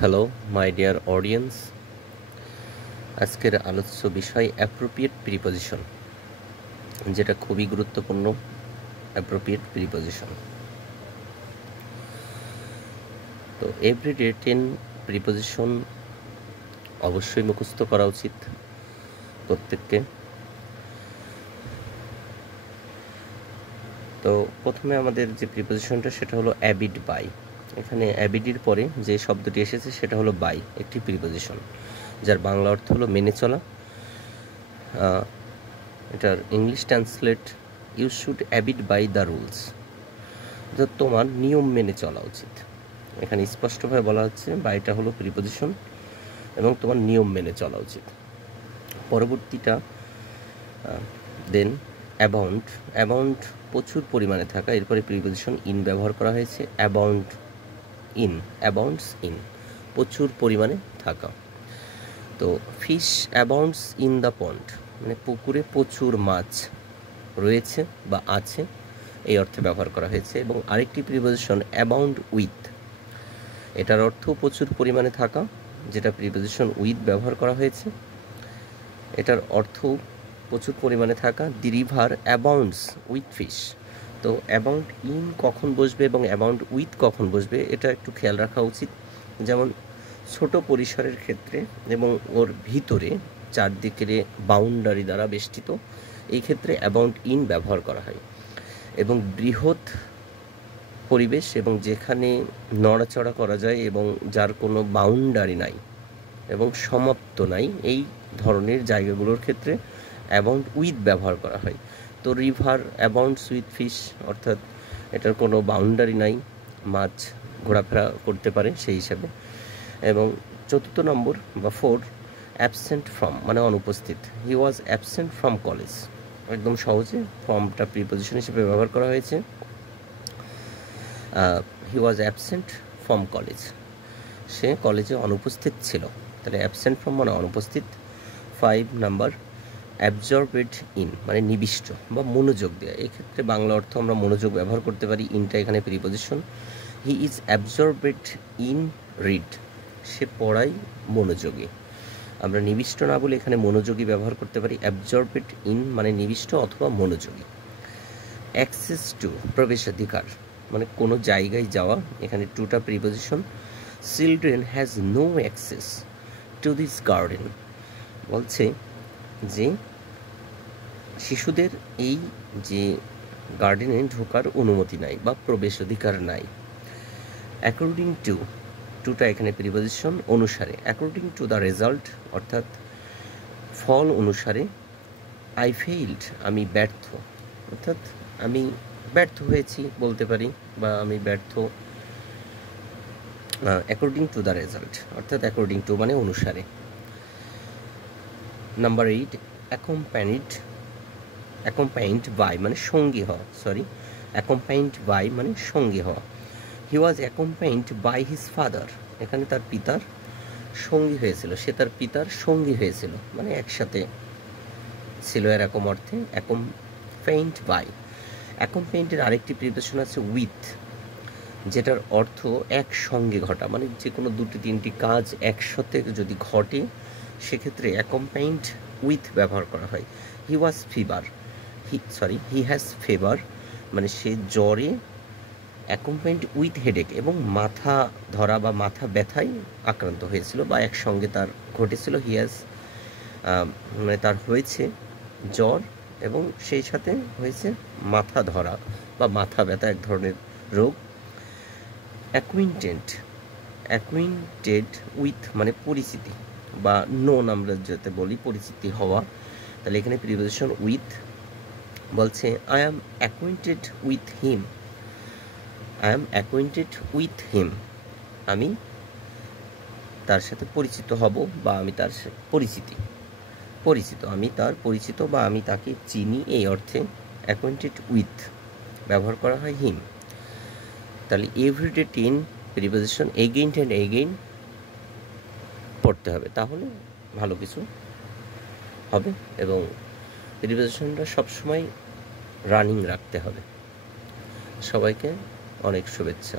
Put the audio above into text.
Hello my dear audience, আজকের আলোচ্য বিষয় অ্যাপ্রোপ্রিয়েট প্রিপোজিশন, যেটা খুবই গুরুত্বপূর্ণ। অ্যাপ্রোপ্রিয়েট প্রিপোজিশন, তো এভরিডে 10 প্রিপোজিশন অবশ্যই মুখস্থ করা উচিত প্রত্যেককে। তো প্রথমে আমাদের যে প্রিপোজিশনটা সেটা হলো অ্যাবিড বাই। এখানে অ্যাবিডির পরে যে শব্দটি এসেছে সেটা হলো বাই, একটি প্রিপোজিশন যার বাংলা অর্থ হলো মেনে চলা। এটার English translate you should abide by the rules, অর্থাৎ তোমার নিয়ম মেনে চলা উচিত। এখানে স্পষ্টভাবে বলা হচ্ছে বাইটা হলো প্রিপোজিশন এবং তোমার নিয়ম মেনে চলা উচিত। পরবর্তীটা দেন অ্যাবাউন্ড। অ্যাবাউন্ড প্রচুর পরিমাণে থাকা, এরপরে প্রিপোজিশন ইন ব্যবহার করা হয়েছে। অ্যাবাউন্ড ইন, অ্যাবাউন্ডস ইন, প্রচুর পরিমাণে থাকা। তো fish abounds in the pond, মানে পুকুরে প্রচুর মাছ রয়েছে বা আছে, এই অর্থে ব্যবহার করা হয়েছে। এবং আরেকটি প্রিপোজিশন অ্যাবাউন্ড উইথ, এটার অর্থ প্রচুর পরিমাণে থাকা, যেটা প্রিপোজিশন উইথ ব্যবহার করা হয়েছে। এটার অর্থ প্রচুর পরিমাণে থাকা। The river abounds with fish. তো অ্যাবাউন্ড ইন কখন বসবে এবং অ্যাবাউন্ড উইথ কখন বসবে এটা একটু খেয়াল রাখা উচিত। যেমন ছোট পরিসরের ক্ষেত্রে এবং ওর ভিতরে চারদিকের বাউন্ডারি দ্বারা বেষ্টিত, এই ক্ষেত্রে অ্যাবাউন্ড ইন ব্যবহার করা হয়। এবং বৃহৎ পরিবেশ এবং যেখানে নড়াচড়া করা যায় এবং যার কোনো বাউন্ডারি নাই এবং সমাপ্ত নাই, এই ধরনের জায়গাগুলোর ক্ষেত্রে অ্যাবাউন্ড উইথ ব্যবহার করা হয়। তো রিভার অ্যাবাউন্ডস উইথ ফিশ, অর্থাৎ এটার কোনো বাউন্ডারি নাই, মাছ ঘোরাফেরা করতে পারে সেই হিসাবে। এবং চতুর্থ নম্বর বা 4, অ্যাবসেন্ট ফ্রম, মানে অনুপস্থিত। হি ওয়াজ অ্যাবসেন্ট ফ্রম কলেজ, একদম সহজে ফ্রমটা প্রিপোজিশন হিসেবে ব্যবহার করা হয়েছে। হি ওয়াজ অ্যাবসেন্ট ফ্রম কলেজ, সে কলেজে অনুপস্থিত ছিল। তাহলে অ্যাবসেন্ট ফ্রম মানে অনুপস্থিত। 5 নাম্বার অ্যাবজর্বেড ইন, মানে নিবিষ্ট বা মনোযোগ দেওয়া। এক্ষেত্রে বাংলা অর্থ আমরা মনোযোগ ব্যবহার করতে পারি। ইনটা এখানে preposition. He is absorbed in read, সে পড়ায় মনোযোগী। আমরা নিবিষ্ট না বলে এখানে মনোযোগী ব্যবহার করতে পারি। অ্যাবজর্বেড ইন মানে নিবিষ্ট অথবা মনোযোগী। অ্যাক্সেস টু, প্রবেশাধিকার, মানে কোনো জায়গায় যাওয়া। এখানে টুটা preposition. Children has no access to this garden, বলছে যে শিশুদের এই যে গার্ডেনে ঢোকার অনুমতি নাই বা প্রবেশাধিকার নাই। অ্যাকর্ডিং টু, টুটা এখানে প্রিপোজিশন, অনুসারে। অ্যাকর্ডিং টু দ্য রেজাল্ট, অর্থাৎ ফল অনুসারে। আই ফেইল্ড, আমি ব্যর্থ, অর্থাৎ আমি ব্যর্থ হয়েছি বলতে পারি, বা আমি ব্যর্থ। অ্যাকর্ডিং টু দ্য রেজাল্ট, অর্থাৎ অ্যাকর্ডিং টু মানে অনুসারে। Number 8, accompanied. অ্যাকম্পাইন্ড বাই মানে সঙ্গী হওয়া, অ্যাকম্পাইন্ড বাই মানে সঙ্গী হওয়া। হি ওয়াজ অ্যাকম্পাইন্ড বাই হিজ ফাদার, এখানে তার পিতার সঙ্গী হয়েছিল, সে তার পিতার সঙ্গী হয়েছিল, মানে একসাথে ছিল এরকম অর্থে। অ্যাকম্পাইন্ড বাই। অ্যাকম্পাইন্ডের আরেকটি প্রিপোজিশন আছে উইথ, যেটার অর্থ একসঙ্গে ঘটা, মানে যে কোনো দুটি তিনটি কাজ একসাথে যদি ঘটে সেক্ষেত্রে অ্যাকম্পাইন্ড উইথ ব্যবহার করা হয়। হি ওয়াজ ফিভার, হি হ্যাজ ফিভার, মানে সে জ্বরে। অ্যাকম্পাইন্ড উইথ হেডেক, এবং মাথা ধরা বা মাথা ব্যথায় আক্রান্ত হয়েছিল বা একসঙ্গে তার ঘটেছিল। হি হ্যাজ মানে তার হয়েছে জ্বর এবং সেই সাথে হয়েছে মাথা ধরা বা মাথা ব্যথা, এক ধরনের রোগ। অ্যাকুইন্টেড উইথ মানে পরিচিতি বা নোন, আমরা যাতে বলি পরিচিতি হওয়া। তাহলে এখানে প্রিপোজিশন উইথ, বলছে I am acquainted with him. I am acquainted with him, আমি তার সাথে পরিচিত হব বা আমি তার পরিচিত, আমি তার পরিচিত বা আমি তাকে চিনি, এই অর্থে অ্যাকুইন্টেড উইথ ব্যবহার করা হয় হিম। তাহলে everyday 10 preposition again and again পড়তে হবে, তাহলে ভালো কিছু হবে। এবং প্রিপোজিশনটা সবসময় রানিং রাখতে হবে। সবাইকে অনেক শুভেচ্ছা।